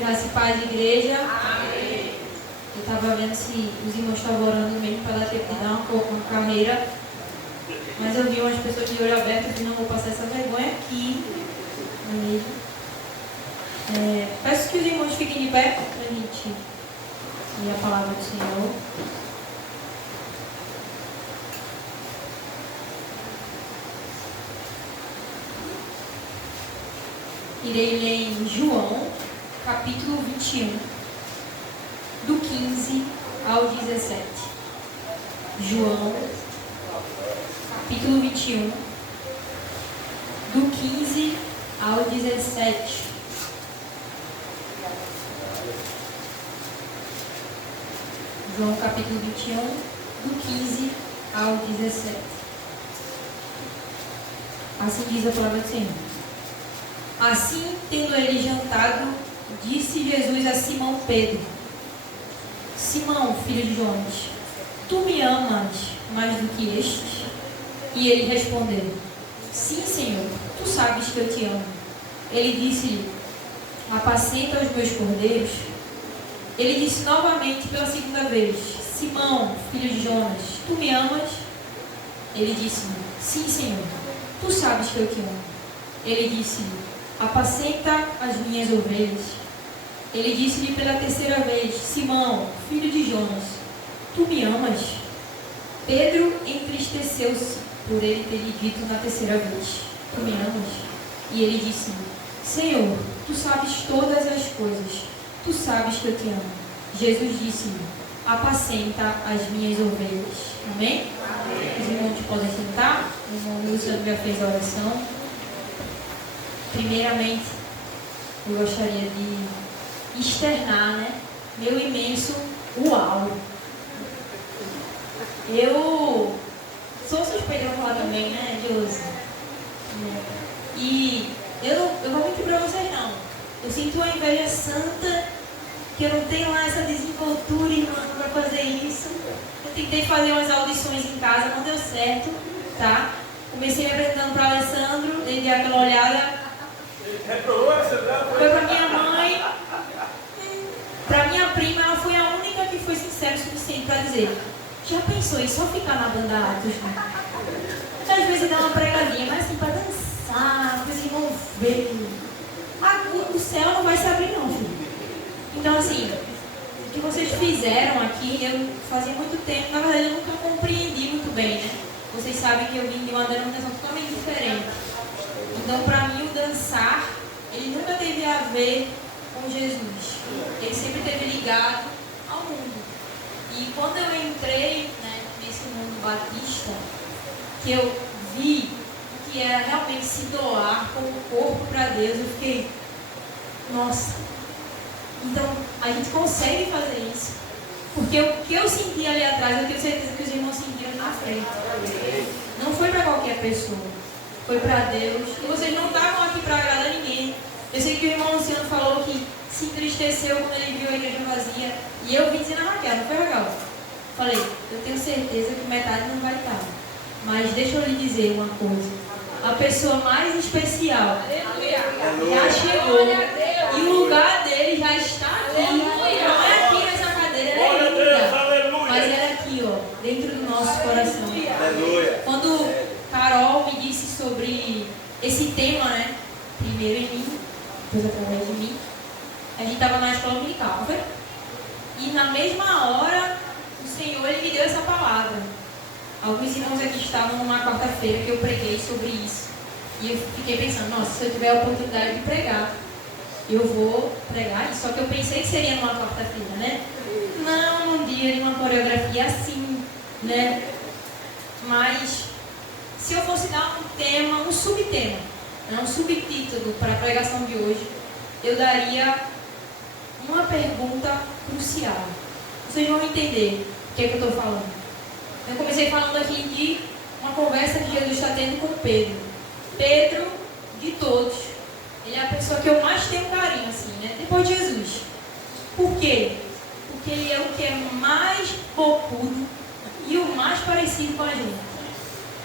Graça e paz, igreja. Amém. Eu estava vendo se os irmãos estavam orando mesmo para dar tempo de dar uma carreira. Mas eu vi umas pessoas de olho aberto e não vou passar essa vergonha aqui. Peço que os irmãos fiquem de pé para a gente ler a palavra do Senhor. Irei ler em João, capítulo 21, do 15 ao 17. João, capítulo 21, do 15 ao 17. João, capítulo 21, do 15 ao 17. Assim diz a palavra do Senhor. Assim, tendo ele jantado, disse Jesus a Simão Pedro: Simão, filho de Jonas, tu me amas mais do que estes? E ele respondeu: Sim, Senhor, tu sabes que eu te amo. Ele disse-lhe: Apacenta os meus cordeiros. Ele disse novamente pela segunda vez: Simão, filho de Jonas, tu me amas? Ele disse-lhe: Sim, Senhor, tu sabes que eu te amo. Ele disse-lhe: Apacenta as minhas ovelhas. Ele disse-lhe pela terceira vez: Simão, filho de Jonas, tu me amas? Pedro entristeceu-se por ele ter lhe dito na terceira vez: Tu me amas? E ele disse-lhe: Senhor, tu sabes todas as coisas, tu sabes que eu te amo. Jesus disse-lhe: Apacenta as minhas ovelhas. Amém? Amém. Os irmãos podem sentar. O irmão Luciano já fez a oração. Primeiramente, eu gostaria de externar, meu imenso uau. Eu sou suspeita de falar também, Josi? E eu vou mentir pra vocês não. Eu sinto uma inveja santa que eu não tenho lá essa desenvoltura, irmã, pra fazer isso. Eu tentei fazer umas audições em casa, não deu certo, tá? Comecei me apresentando para Alessandro, ele deu aquela olhada. Foi para minha mãe, para minha prima, ela foi a única que foi sincera o suficiente para dizer: já pensou em só ficar na banda Atos? Às vezes dá uma pregadinha, mas assim, para dançar, para se envolver. O céu não vai se abrir não, filho. Então assim, o que vocês fizeram aqui, eu fazia muito tempo, na verdade eu nunca compreendi muito bem, Vocês sabem que eu vim de uma denominação totalmente diferente. Então, para mim, o dançar, ele nunca teve a ver com Jesus. Ele sempre esteve ligado ao mundo. E quando eu entrei nesse mundo batista, que eu vi que era realmente se doar como corpo para Deus, eu fiquei, nossa, então a gente consegue fazer isso. Porque o que eu senti ali atrás, eu tenho certeza que os irmãos sentiram na frente. Não foi para qualquer pessoa. Foi para Deus. E vocês não estavam aqui para agradar ninguém. Eu sei que o irmão Luciano falou que se entristeceu quando ele viu a igreja vazia. E eu vim dizendo a Raquel, não foi, Raquel? Falei, eu tenho certeza que metade não vai estar. Mas deixa eu lhe dizer uma coisa. A pessoa mais especial já chegou. E o lugar dele já está aqui. Não é aqui nessa cadeira, ela é linda. Mas ela é aqui, dentro do nosso coração. Quando Carol me disse sobre esse tema, primeiro em mim, depois através de mim, a gente estava na escola dominical, não foi? E na mesma hora, o Senhor ele me deu essa palavra. Alguns irmãos aqui estavam numa quarta-feira que eu preguei sobre isso. E eu fiquei pensando, nossa, se eu tiver a oportunidade de pregar, eu vou pregar isso. Só que eu pensei que seria numa quarta-feira, Não num dia de uma coreografia assim, Mas se eu fosse dar um tema, um subtema, um subtítulo para a pregação de hoje, eu daria uma pergunta crucial. Vocês vão entender o que é que eu estou falando. Eu comecei falando aqui de uma conversa que Jesus está tendo com Pedro. Pedro, de todos, ele é a pessoa que eu mais tenho carinho, assim, depois de Jesus. Por quê? Porque ele é o que é mais bocudo e o mais parecido com a gente.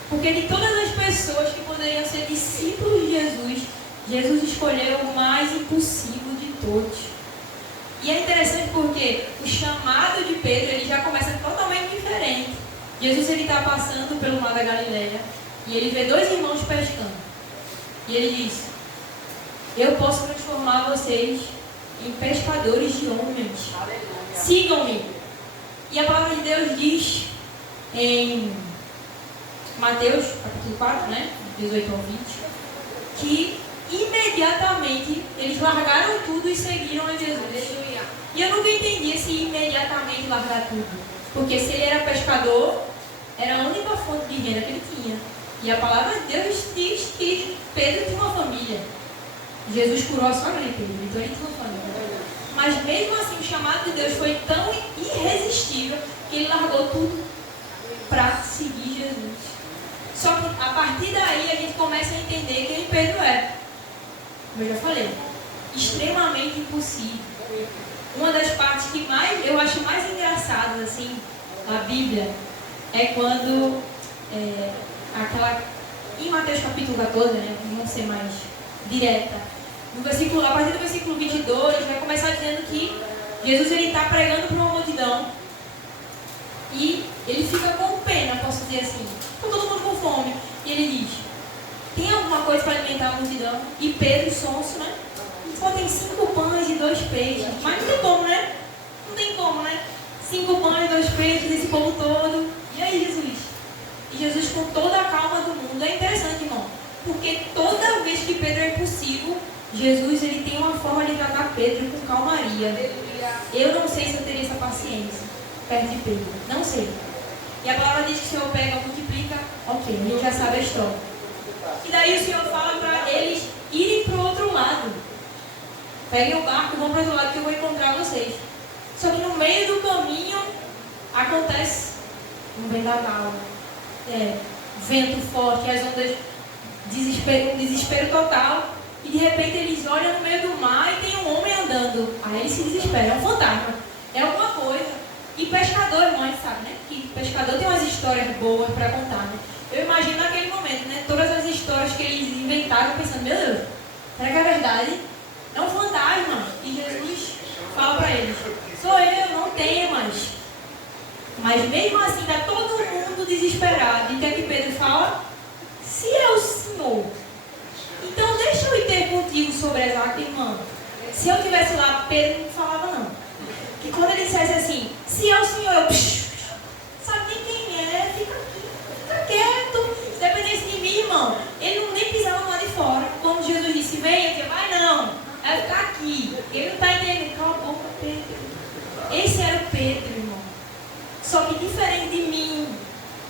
Porque de todas as pessoas que poderiam ser discípulos de Jesus, Jesus escolheu o mais impossível de todos. E é interessante porque o chamado de Pedro ele já começa totalmente diferente. Jesus está passando pelo mar da Galileia e ele vê dois irmãos pescando. E ele diz: eu posso transformar vocês em pescadores de homens. Sigam-me. E a palavra de Deus diz em Mateus, capítulo 4, né? 18 ao 20, que imediatamente eles largaram tudo e seguiram a Jesus. E eu nunca entendi esse imediatamente largar tudo. Porque se ele era pescador, era a única fonte de renda que ele tinha. E a palavra de Deus diz que Pedro tinha uma família. Jesus curou a sogra de Pedro, então ele tinha uma família. Mas mesmo assim o chamado de Deus foi tão irresistível que ele largou tudo para seguir Jesus. Só que a partir daí a gente começa a entender quem Pedro é. Como eu já falei, extremamente impossível. Uma das partes que eu acho mais engraçadas assim, na Bíblia é quando em Mateus capítulo 14, né, vamos ser mais direta, a partir do versículo 22, vai começar dizendo que Jesus está pregando para uma multidão e ele fica com pena, posso dizer assim, com todo mundo com fome, e ele diz: tem alguma coisa para alimentar a multidão? E Pedro, sonso, né? Só tem 5 pães e 2 peixes. Mas não tem como, né? Não tem como, né? 5 pães e 2 peixes, esse povo todo. E aí, Jesus? E Jesus, com toda a calma do mundo, é interessante, irmão. Porque toda vez que Pedro é impossível, Jesus ele tem uma forma de tratar Pedro com calmaria. Eu não sei se eu teria essa paciência perto de Pedro. Não sei. E a palavra diz que o Senhor pega, multiplica. Ok, a gente já sabe a história. E daí o Senhor fala para eles irem para o outro lado. Peguem o barco e vão para o outro lado que eu vou encontrar vocês. Só que no meio do caminho acontece um vendaval, vento forte, as ondas, um desespero total. E de repente eles olham no meio do mar e tem um homem andando. Aí eles se desesperam, é um fantasma, é alguma coisa. E pescador, irmão, a gente sabe, né? Que pescador tem umas histórias boas para contar, né? Eu imagino naquele momento, né? Todas as histórias que eles inventaram, pensando: meu Deus, será que é verdade? É um fantasma. E Jesus fala para eles: sou eu, não temas. Mas mesmo assim, está todo mundo desesperado. E o que é que Pedro fala? Se é o Senhor, então deixa eu ir ter contigo sobre as águas, irmão. Se eu estivesse lá, Pedro não falava não. E quando ele dissesse assim: se é o Senhor, eu sabe nem quem é, fica aqui, fica quieto. Se dependesse de mim, irmão, ele não nem pisava lá de fora. Quando Jesus disse: vem, eu disse: vai não, vai ficar aqui. Ele não está entendendo. Cala a boca, Pedro. Esse era o Pedro, irmão. Só que diferente de mim,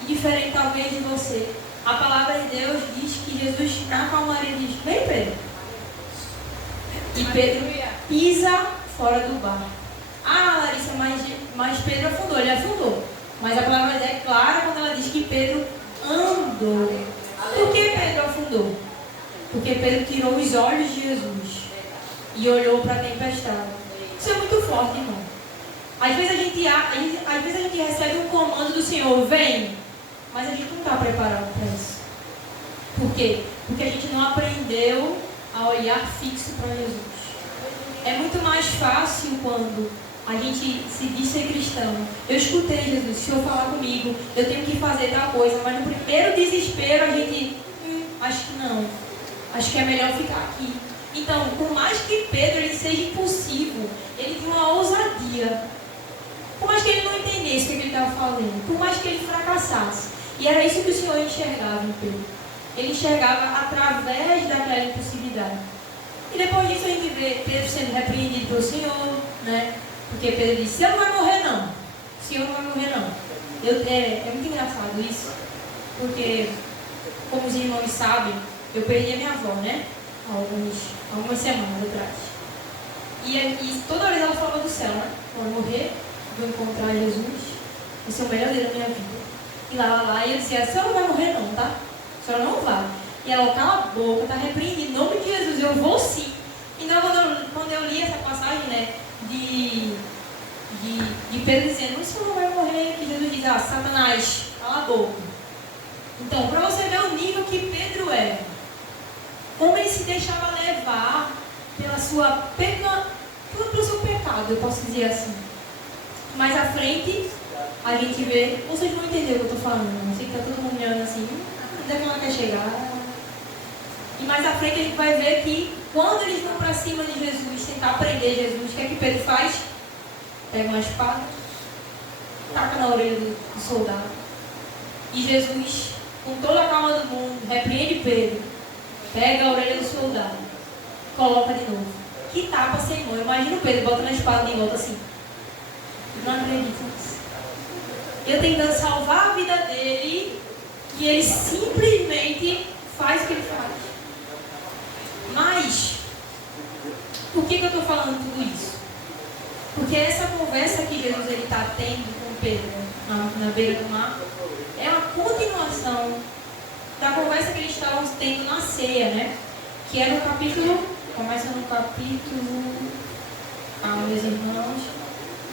e diferente talvez de você, a palavra de Deus diz que Jesus, na calmaria, diz: vem, Pedro. E Pedro pisa fora do barco. Ah, Larissa, mas Pedro afundou. Ele afundou. Mas a palavra é clara quando ela diz que Pedro andou. Por que Pedro afundou? Porque Pedro tirou os olhos de Jesus e olhou para a tempestade. Isso é muito forte, irmão. Às vezes a gente recebe um comando do Senhor: vem. Mas a gente não está preparado para isso. Por quê? Porque a gente não aprendeu a olhar fixo para Jesus. É muito mais fácil quando a gente se diz ser cristão. Eu escutei Jesus, se o Senhor falar comigo, eu tenho que fazer tal coisa, mas no primeiro desespero a gente, acho que não. Acho que é melhor ficar aqui. Então, por mais que Pedro ele seja impossível, ele tinha uma ousadia. Por mais que ele não entendesse o que ele estava falando, por mais que ele fracassasse. E era isso que o Senhor enxergava em Pedro. Ele enxergava através daquela impossibilidade. E depois disso a gente vê Pedro sendo repreendido pelo Senhor, né? Porque Pedro disse: eu não vai morrer não. O Senhor não vai morrer não. É muito engraçado isso. Porque, como os irmãos sabem, eu perdi a minha avó, né? Algumas semanas atrás. E toda vez ela falava do céu, né? Vou morrer, vou encontrar Jesus. Vai ser o melhor dia da minha vida. E lá, e eu dizia: a senhora não vai morrer não, tá? A senhora não vai. E ela: cala a boca, está repreendido, em nome de Jesus, eu vou sim. Então, quando eu li essa passagem, né, de Pedro dizendo: o senhor não vai morrer, que Jesus diz: ah, Satanás, cala a boca. Então, para você ver o nível que Pedro é, como ele se deixava levar pelo seu pecado. lado, eu posso dizer assim. Mais à frente, a gente vê, vocês vão entender o que eu estou falando, não sei que está todo mundo olhando assim, onde é que ela quer chegar? E mais à frente a gente vai ver que quando eles vão para cima de Jesus, tentar prender Jesus, o que é que Pedro faz? Pega uma espada, taca na orelha do soldado. E Jesus, com toda a calma do mundo, repreende Pedro, pega a orelha do soldado, coloca de novo. Que tapa sem mão. Imagina o Pedro botando a espada de volta assim. Não acredito nisso. Eu tentando salvar a vida dele e ele simplesmente faz o que ele faz. Mas, por que eu estou falando tudo isso? Porque essa conversa que Jesus está tendo com Pedro na beira do mar é uma continuação da conversa que eles estavam tendo na ceia, né? Que é no capítulo, começa no capítulo, meus irmãos,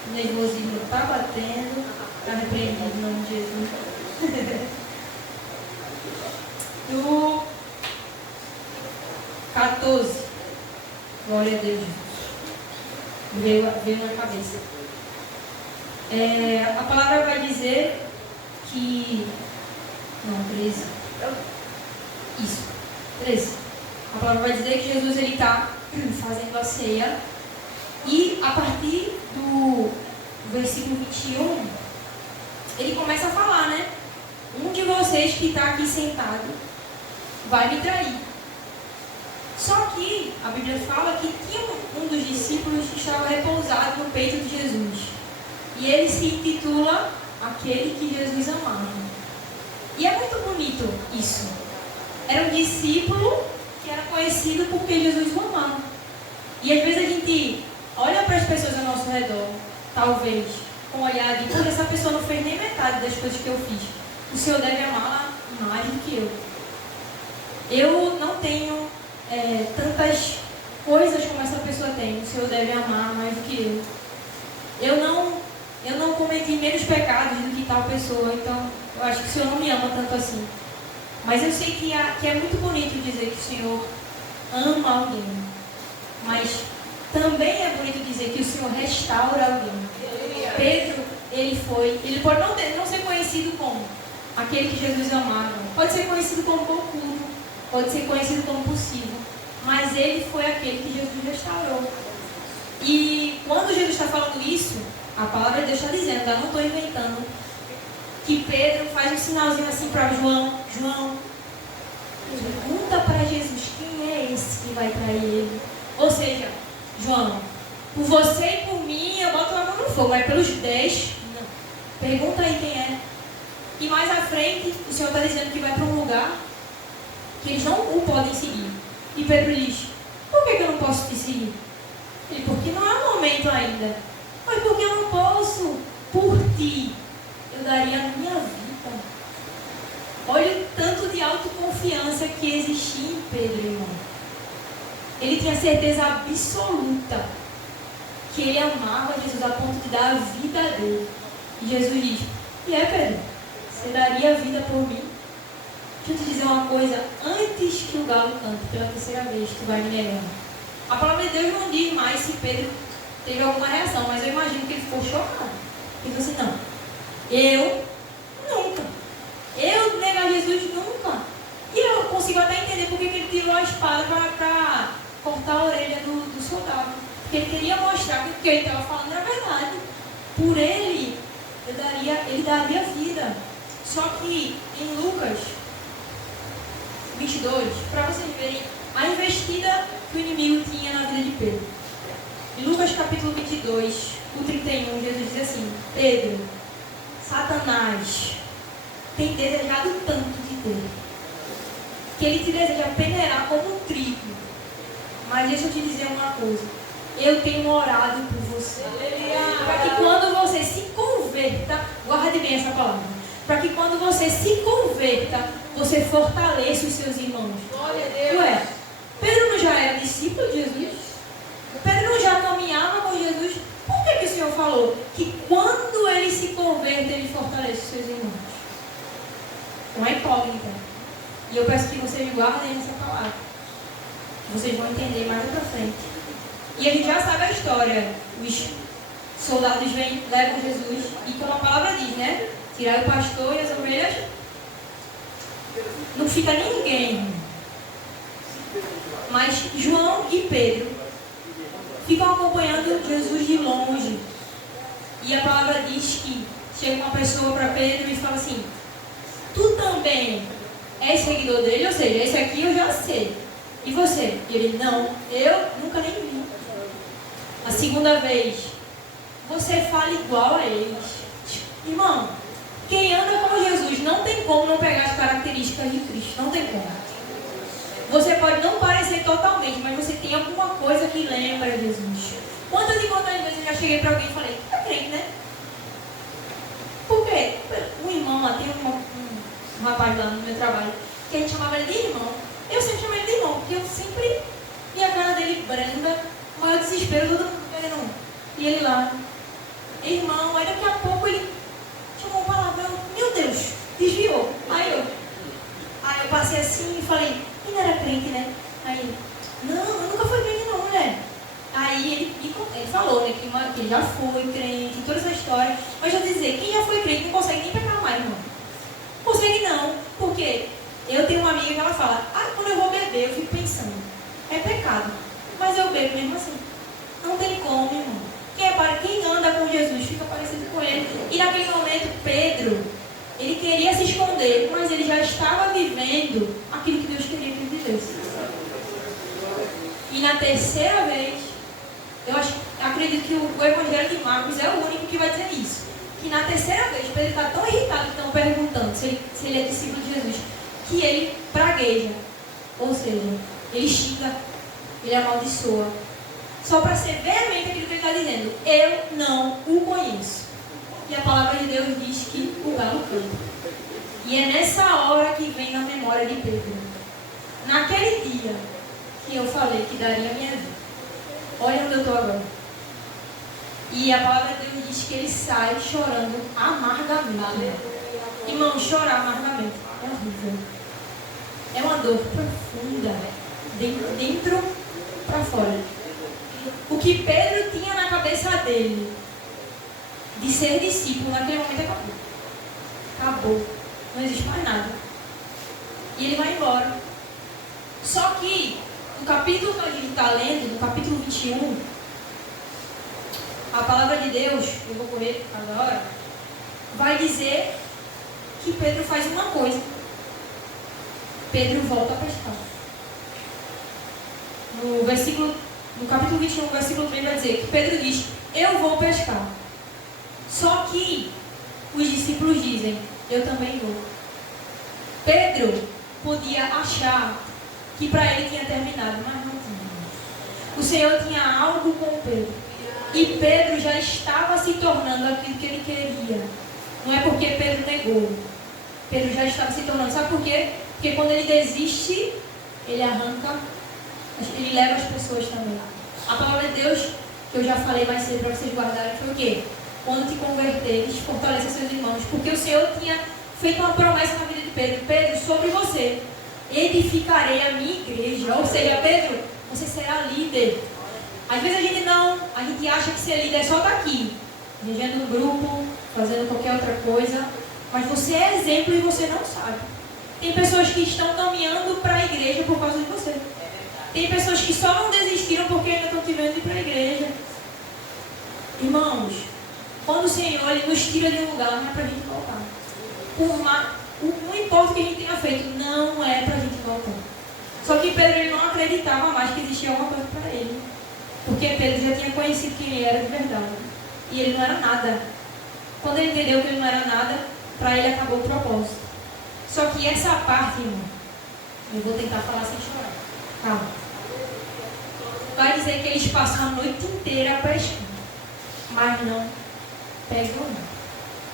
o nervosismo está batendo, está repreendido em nome de Jesus. No 14, glória a Deus, veio na cabeça. A palavra vai dizer que, não, 13, isso, 13. A palavra vai dizer que Jesus está fazendo a ceia e a partir do versículo 21, ele começa a falar, né? Um de vocês que está aqui sentado vai me trair. Só que a Bíblia fala que tinha um dos discípulos que estava repousado no peito de Jesus. E ele se intitula aquele que Jesus amava. E é muito bonito isso. Era um discípulo que era conhecido porque Jesus o amava. E às vezes a gente olha para as pessoas ao nosso redor, talvez, com um olhar de, porque essa pessoa não fez nem metade das coisas que eu fiz. O Senhor deve amá-la mais do que eu. Eu não tenho tantas coisas como essa pessoa tem. O Senhor deve amar mais do que eu. Eu não cometi menos pecados do que tal pessoa, então eu acho que o Senhor não me ama tanto assim. Mas eu sei que é muito bonito dizer que o Senhor ama alguém. Mas também é bonito dizer que o Senhor restaura alguém. Pedro, ele pode não ser conhecido como aquele que Jesus amava. Pode ser conhecido como Bocudo, pode ser conhecido como possível. Mas ele foi aquele que Jesus restaurou. E quando Jesus está falando isso, a palavra de Deus está dizendo, eu não estou inventando, que Pedro faz um sinalzinho assim para João. João, pergunta para Jesus quem é esse que vai trair ele. Ou seja, João, por você e por mim eu boto a mão no fogo, mas pelos 10, não. Pergunta aí quem é. E mais à frente, o Senhor está dizendo que vai para um lugar que eles não o podem seguir. E Pedro diz, por que eu não posso te seguir? Ele, porque não é o momento ainda. Mas porque eu não posso? Por ti, eu daria a minha vida. Olha o tanto de autoconfiança que existia em Pedro, irmão. Ele tinha certeza absoluta que ele amava Jesus a ponto de dar a vida dele. E Jesus diz, Pedro, você daria a vida por mim? Deixa eu te dizer uma coisa, antes que o galo cante pela terceira vez, tu vai me negar. A palavra de Deus não diz mais se Pedro teve alguma reação, mas eu imagino que ele ficou chocado. Ele disse assim, não, eu nunca. Eu negar Jesus nunca. E eu consigo até entender porque ele tirou a espada para cortar a orelha do soldado. Porque ele queria mostrar que o que ele estava falando era verdade. Por ele, ele daria vida. Só que em Lucas 22, para vocês verem a investida que o inimigo tinha na vida de Pedro. Em Lucas capítulo 22, o 31, Jesus diz assim, Pedro, Satanás tem desejado tanto de ter, que ele te deseja peneirar como um trigo. Mas deixa eu te dizer uma coisa, eu tenho orado por você, para que quando você se converta, guarde bem essa palavra, para que quando você se converta, você fortaleça os seus irmãos. Glória a Deus. Ué, Pedro não já era discípulo de Jesus? Pedro não já caminhava com Jesus? Por que o Senhor falou que quando ele se converta, ele fortalece os seus irmãos? Uma incógnita. E eu peço que vocês guardem essa palavra. Vocês vão entender mais pra frente. E a gente já sabe a história. Os soldados vêm, levam Jesus, e como a palavra diz, né? Tirar o pastor e as ovelhas. Não fica ninguém. Mas João e Pedro ficam acompanhando Jesus de longe. E a palavra diz que chega uma pessoa para Pedro e fala assim: tu também és seguidor dele? Ou seja, esse aqui eu já sei. E você? E ele: não, eu nunca nem vi. A segunda vez: você fala igual a eles. Irmão, quem anda com Jesus não tem como não pegar as características de Cristo. Não tem como. Você pode não parecer totalmente, mas você tem alguma coisa que lembra Jesus. Quantas e quantas vezes eu já cheguei para alguém e falei: tu é crente, né? Por quê? Um irmão lá, tem um rapaz lá no meu trabalho, que a gente chamava ele de irmão. Eu sempre chamei ele de irmão, porque eu sempre vi a cara dele branda, o maior desespero, todo mundo querendo. E ele lá: irmão. Aí daqui a pouco ele chamou uma palavra, meu Deus, desviou. Aí eu passei assim e falei: ele não era crente, né? Aí ele: não, eu nunca fui crente não, mulher. Aí ele falou, né, que ele já foi crente, toda essa história. Mas eu vou dizer, quem já foi crente não consegue nem pecar mais, irmão. Não consegue não. Por quê? Eu tenho uma amiga que ela fala: quando eu vou beber, eu fico pensando, é pecado. Mas eu bebo mesmo assim. Não tem como, irmão. Quem anda com Jesus fica parecido com ele. E naquele momento, Pedro, ele queria se esconder, mas ele já estava vivendo aquilo que Deus queria que ele vivesse. E na terceira vez, acredito que o Evangelho de Marcos é o único que vai dizer isso. Que na terceira vez, Pedro está tão irritado que estão perguntando se ele é discípulo de Jesus, que ele pragueja. Ou seja, ele xinga, ele amaldiçoa. Só para ser veemente aquilo que ele está dizendo: eu não o conheço. E a palavra de Deus diz que o galo canta. E é nessa hora que vem na memória de Pedro. Naquele dia que eu falei que daria a minha vida. Olha onde eu estou agora. E a palavra de Deus diz que ele sai chorando amargamente. Irmão, chorar amargamente é horrível. É uma dor profunda, dentro para fora. O que Pedro tinha na cabeça dele de ser discípulo naquele momento acabou. Acabou. Não existe mais nada. E ele vai embora. Só que no capítulo que a gente está lendo, no capítulo 21, a palavra de Deus, eu vou correr agora, vai dizer que Pedro faz uma coisa. Pedro volta a pescar. No capítulo 21, versículo 3, vai dizer que Pedro diz: eu vou pescar. Só que os discípulos dizem: eu também vou. Pedro podia achar que para ele tinha terminado, mas não tinha. O Senhor tinha algo com Pedro. E Pedro já estava se tornando aquilo que ele queria. Não é porque Pedro negou. Pedro já estava se tornando. Sabe por quê? Porque quando ele desiste, ele arranca, ele leva as pessoas também. A palavra de Deus, que eu já falei mais cedo para vocês guardarem, foi o quê? Quando te converteres, fortaleça seus irmãos. Porque o Senhor tinha feito uma promessa na vida de Pedro: Pedro, sobre você edificarei a minha igreja. Ou seja, Pedro, você será líder. Às vezes a gente acha que ser líder é só estar aqui, regendo um grupo, fazendo qualquer outra coisa, mas você é exemplo e você não sabe. Tem pessoas que estão caminhando para a igreja por causa de você. Tem pessoas que só não desistiram porque ainda estão te vendo ir para a igreja. Irmãos, quando o Senhor ele nos tira de um lugar, não é para a gente voltar. Não importa o que a gente tenha feito, não é para a gente voltar. Só que Pedro ele não acreditava mais que existia alguma coisa para ele. Porque Pedro já tinha conhecido quem ele era de verdade. E ele não era nada. Quando ele entendeu que ele não era nada, para ele acabou o propósito. Só que essa parte, irmão, eu vou tentar falar sem chorar. Calma. Vai dizer que eles passam a noite inteira pescando, mas não pegam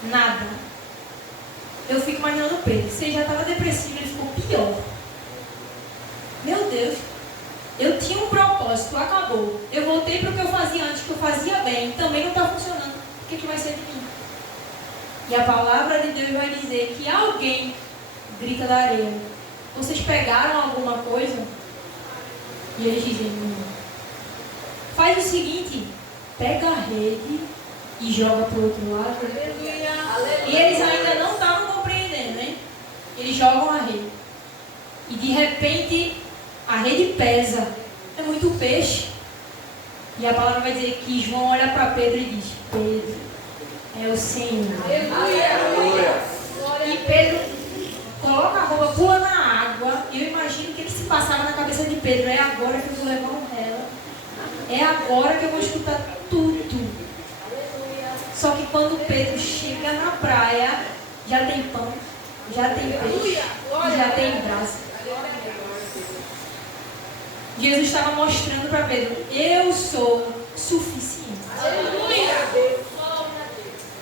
nada. Eu fico imaginando Pedro. Se ele já estava depressivo, ele ficou pior. Meu Deus. Eu tinha um propósito, acabou. Eu voltei para o que eu fazia antes, que eu fazia bem. Também não está funcionando. O que vai ser de mim? E a palavra de Deus vai dizer que alguém grita da areia: vocês pegaram alguma coisa? E eles dizem: não. faz o seguinte, pega a rede e joga para o outro lado. E eles ainda não estavam compreendendo, né? Eles jogam a rede. E de repente, a rede pesa. É muito peixe. E a palavra vai dizer que João olha para Pedro e diz, Pedro, é o Senhor. Aleluia. E Pedro coloca a roupa, pula na água. E eu imagino que ele se passava na cabeça de Pedro. É agora que eu vou levar um rela. É agora que eu vou escutar tudo. Só que quando Pedro chega na praia, já tem pão, já tem peixe e já tem brasa. Jesus estava mostrando para Pedro, eu sou suficiente.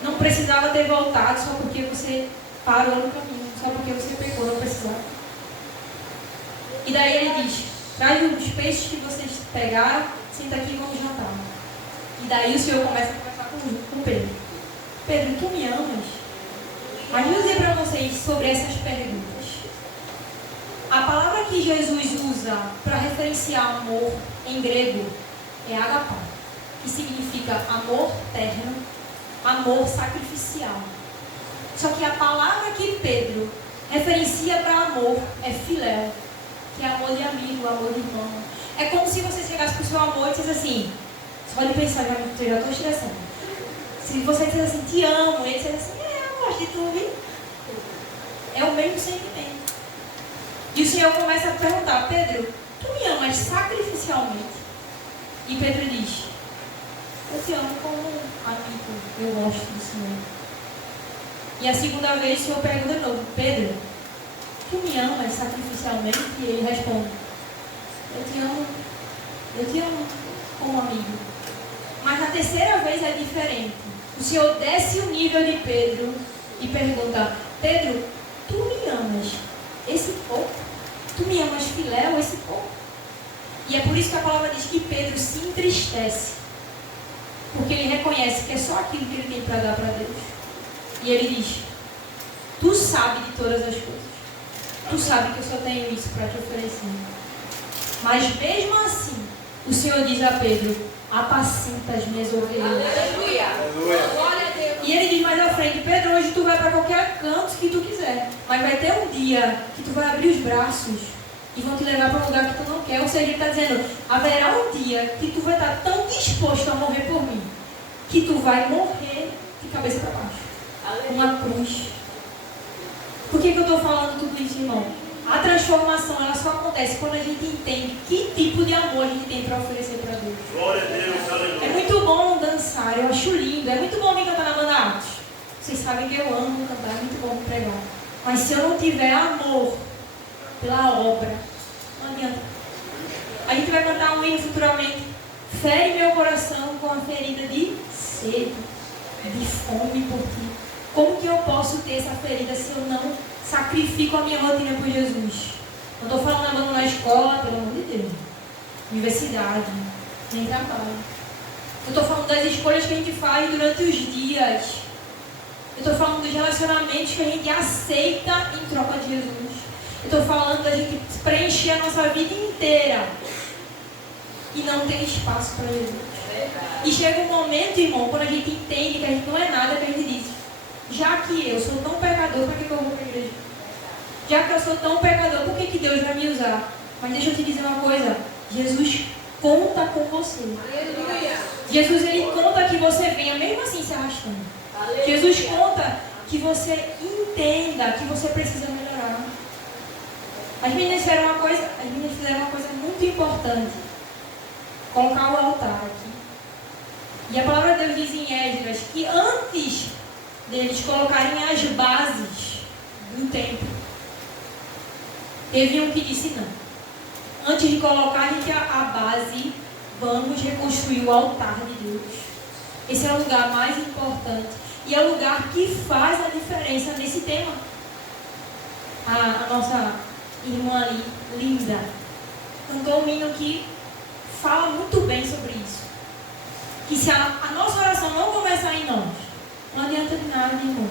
Não precisava ter voltado só porque você parou no caminho, só porque você pecou, não precisava. E daí ele diz, traz os peixes que vocês pegaram, senta aqui e vamos jantar. E daí o Senhor começa a conversar com Pedro. Pedro, tu me amas? Mas eu vou dizer para vocês sobre essas perguntas. A palavra que Jesus usa para referenciar amor em grego é agapá, que significa amor terno, amor sacrificial. Só que a palavra que Pedro referencia para amor é filéu, que é amor de amigo, amor de irmão. É como se você chegasse para o seu amor e dissesse assim, só de pensar, eu já estou estressando. Se você dissesse assim, te amo, ele dissesse assim, eu gosto de tu, viu? É o mesmo sentimento. E o Senhor começa a perguntar, Pedro, tu me amas sacrificialmente? E Pedro diz, eu te amo como amigo, eu gosto do Senhor. E a segunda vez o Senhor pergunta de novo, Pedro, tu me amas sacrificialmente? E ele responde, eu te amo como amigo. Mas na terceira vez é diferente. O Senhor desce o nível de Pedro e pergunta, Pedro, tu me amas esse pouco? Tu me amas filéu esse pouco? E é por isso que a palavra diz que Pedro se entristece. Porque ele reconhece que é só aquilo que ele tem para dar para Deus. E ele diz, tu sabes de todas as coisas. Tu sabes que eu só tenho isso para te oferecer. Mas mesmo assim, o Senhor diz a Pedro, apacenta as minhas ovelhas. Aleluia. Glória a Deus. E ele diz mais à frente, Pedro, hoje tu vai para qualquer canto que tu quiser. Mas vai ter um dia que tu vai abrir os braços e vão te levar para um lugar que tu não quer. Ou seja, ele está dizendo, haverá um dia que tu vai estar tão disposto a morrer por mim, que tu vai morrer de cabeça para baixo. Uma cruz. Por que eu estou falando tudo isso, irmão? A transformação, ela só acontece quando a gente entende que tipo de amor a gente tem para oferecer para Deus. Glória a Deus, aleluia. É muito bom dançar, eu acho lindo. É muito bom vir cantar na banda Atos. Vocês sabem que eu amo cantar, é muito bom pregar. Mas se eu não tiver amor pela obra, não adianta. A gente vai cantar um hino futuramente. Fere meu coração com a ferida de sede, de fome por ti. Como que eu posso ter essa ferida se eu não sacrifico a minha rotina por Jesus? Não estou falando abandonar a escola, pelo amor de Deus. Universidade, nem trabalho. Eu estou falando das escolhas que a gente faz durante os dias. Eu estou falando dos relacionamentos que a gente aceita em troca de Jesus. Eu estou falando da gente preencher a nossa vida inteira e não ter espaço para Jesus. E chega um momento, irmão, quando a gente entende que a gente não é nada, que a gente diz, já que eu sou tão pecador, para que eu vou para a igreja? Já que eu sou tão pecador, por que Deus vai me usar? Mas deixa eu te dizer uma coisa, Jesus conta com você. Aleluia. Jesus, ele conta que você venha, mesmo assim se arrastando. Aleluia. Jesus conta que você entenda que você precisa melhorar. As meninas fizeram uma coisa muito importante. Colocar o altar aqui. E a palavra de Deus diz em Esdras que antes deles colocarem as bases do templo, teve um que disse não. Antes de colocarem a base, vamos reconstruir o altar de Deus. Esse é o lugar mais importante. E é o lugar que faz a diferença nesse tema. A nossa irmã ali, linda, cantou um hino que fala muito bem sobre isso. Que se a nossa oração não começar em nós, não adianta de nada, irmão.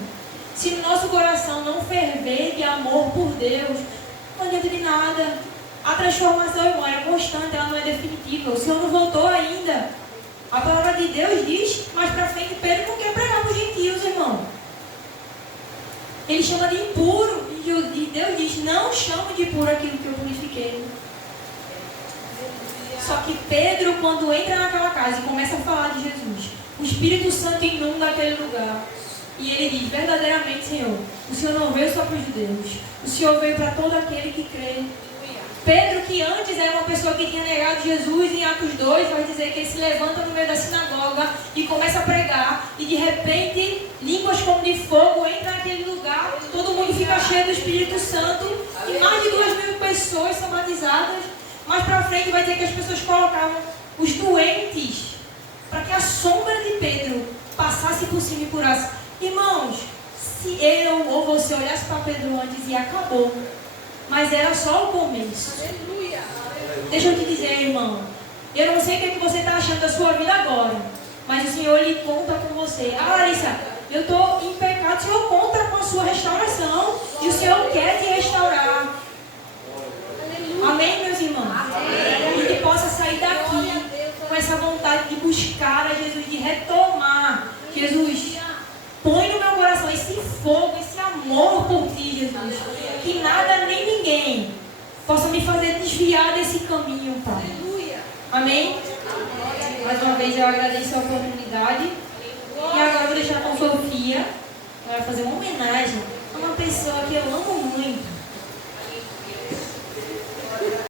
Se o nosso coração não ferver de amor por Deus, não adianta de nada. A transformação, irmão, é constante, ela não é definitiva. O Senhor não voltou ainda. A palavra de Deus diz, mais pra frente, Pedro não quer pregar para os gentios, irmão. Ele chama de impuro. E Deus diz, não chame de impuro aquilo que eu purifiquei. Só que Pedro, quando entra naquela casa e começa a falar de Jesus, o Espírito Santo inunda aquele lugar. E ele diz, verdadeiramente, Senhor, o Senhor não veio só para os judeus. O Senhor veio para todo aquele que crê. Pedro, que antes era uma pessoa que tinha negado Jesus, em Atos 2, vai dizer que ele se levanta no meio da sinagoga e começa a pregar. E de repente, línguas como de fogo entram naquele lugar. Todo mundo fica cheio do Espírito Santo. E mais de 2.000 pessoas são batizadas. Mais para frente vai dizer que as pessoas colocavam os doentes para que a sombra de Pedro passasse por cima e curasse. Irmãos, se eu ou você olhasse para Pedro antes e acabou, mas era só o começo. Aleluia. Deixa eu te dizer, irmão, eu não sei o que você está achando da sua vida agora, mas o Senhor lhe conta com você. Ah, Larissa, eu estou em pecado, o Senhor conta com a sua restauração e o Senhor quer te restaurar. Amém, meus irmãos? Que a gente possa sair daqui com essa vontade de buscar a Jesus, de retomar. Jesus, põe no meu coração esse fogo, esse amor por ti, Jesus. Que nada nem ninguém possa me fazer desviar desse caminho, Pai. Amém? Mais uma vez eu agradeço a oportunidade. E agora eu vou deixar com Sofia. Ela vai fazer uma homenagem a uma pessoa que eu amo muito.